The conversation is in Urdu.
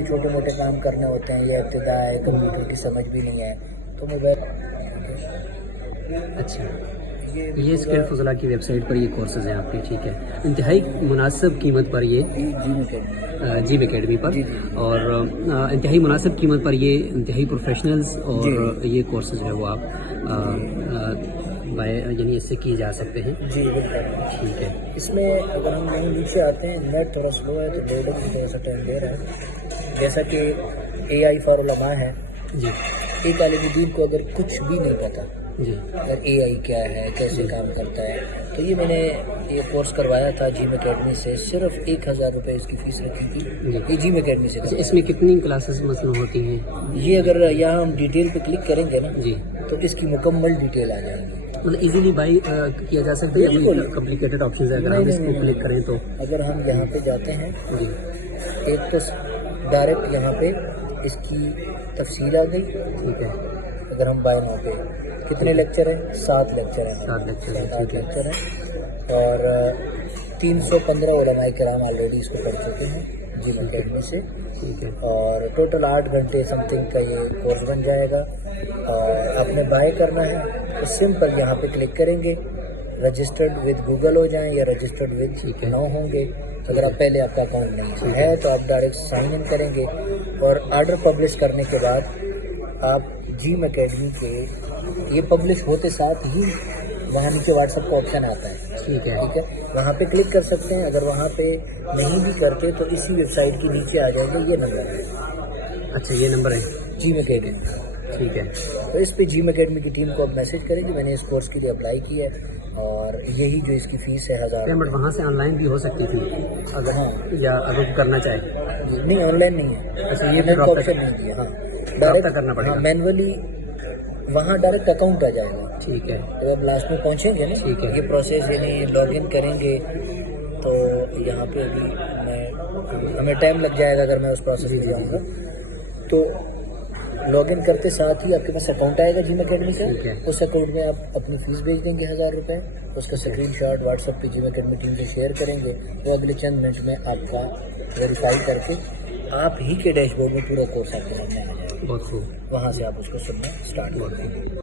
بھی چھوٹے موٹے کام کرنے ہوتے ہیں یا ابتدا ہے، کمپیوٹر کی سمجھ بھی نہیں ہے تو موبائل. اچھا، یہ اسکل فضلہ کی ویب سائٹ پر یہ کورسز ہیں آپ کے، ٹھیک ہے، انتہائی مناسب قیمت پر یہ جیم اکیڈمی پر، اور انتہائی مناسب قیمت پر یہ انتہائی پروفیشنلز اور یہ کورسز ہے وہ آپ یعنی اس سے کی جا سکتے ہیں. جی بالکل ٹھیک ہے. اس میں اگر ہم یہیں نیچے آتے ہیں، نیٹ تھوڑا سلو ہے تو لوڈنگ بھی تھوڑا سا ٹائم دے رہا ہے. جیسا کہ اے آئی فار علماء ہے، جی ایک طالب دین کو اگر کچھ بھی نہیں پتا جی اگر اے آئی کیا ہے، کیسے کام کرتا ہے، تو یہ میں نے یہ کورس کروایا تھا جیم اکیڈمی سے. صرف 1000 روپے اس کی فیس رکھی تھی. یہ جیم اکیڈمی سے کروایا. اس میں کتنی کلاسز مثلا ہوتی ہیں؟ یہ اگر یہاں ہم ڈیٹیل پہ کلک کریں گے نا جی تو اس کی مکمل ڈیٹیل آ جائے گی. مطلب ایزیلی بائی کیا جا سکتا ہے، بالکل. کمپلیکیٹڈ آپشنز ہے اگر ہم اس کو کلک کریں تو؟ اگر ہم یہاں پہ جاتے ہیں جی ایک تو ڈائریکٹ یہاں پہ اس کی تفصیل آ گئی. ٹھیک ہے. اگر ہم بائیں وہاں پہ کتنے لیکچر ہیں؟ 7 لیکچر ہیں. 7 لیکچر ہیں. 7 لیکچر ہیں اور 315 علماء کرام آلریڈی اس کو پڑھ چکے ہیں جیم اکیڈمی سے. ٹھیک ہے. اور ٹوٹل 8 گھنٹے سم تھنگ کا یہ کورس بن جائے گا. اور آپ نے بائی کرنا ہے تو سمپل یہاں پہ کلک کریں گے، رجسٹرڈ ود گوگل ہو جائیں یا رجسٹرڈ ود نو ہوں گے. اگر آپ پہلے آپ کا اکاؤنٹ نہیں ہے تو آپ ڈائریکٹ سائن ان کریں گے اور آرڈر پبلش کرنے کے بعد آپ جیم اکیڈمی کے یہ پبلش ہوتے ساتھ ہی وہاں نیچے واٹس ایپ کا آپشن آتا ہے. ٹھیک ہے. ٹھیک ہے، وہاں پہ کلک کر سکتے ہیں. اگر وہاں پہ نہیں بھی کرتے تو اسی ویب سائٹ کے نیچے آ جائے گا یہ نمبر ہے. اچھا، یہ نمبر ہے جیم اکیڈمی. ٹھیک ہے. تو اس پہ جیم اکیڈمی کی ٹیم کو آپ میسج کریں کہ میں نے اس کورس کے لیے اپلائی کیا ہے اور یہی جو اس کی فیس ہے 1000. پیمنٹ وہاں سے آن لائن بھی ہو سکتی تھی اگر ہاں یا اگر کرنا چاہے؟ نہیں، آن لائن نہیں ہے. اچھا، یہ پیمنٹ کا آپشن نہیں دیا. ہاں ڈائریکٹ کرنا پڑے ہاں گا. مینولی وہاں ڈائریکٹ اکاؤنٹ آ جائے گا. ٹھیک ہے. جب آپ لاسٹ میں پہنچیں گے نا ٹھیک ہے. یہ پروسیس یعنی لاگ ان کریں گے تو یہاں پہ ابھی ہمیں ٹائم لگ جائے گا اگر میں اس پروسیس میں جاؤں گا. تو لاگ ان کرتے ساتھ ہی آپ کے پاس اکاؤنٹ آئے گا جیم اکیڈمی کا. اس اکاؤنٹ میں آپ اپنی فیس بھیج دیں گے 1000 روپے. اس کا اسکرین شاٹ واٹس ایپ پہ جیم اکیڈمی ٹیم سے شیئر کریں گے تو اگلے چند منٹ میں آپ کا ویریفائی کر کے آپ ہی کے ڈیش بورڈ میں پورا کورس آپ کے سامنے آ جائے گا. بہت خوب. وہاں سے آپ اس کو سننا اسٹارٹ کر دیں گے.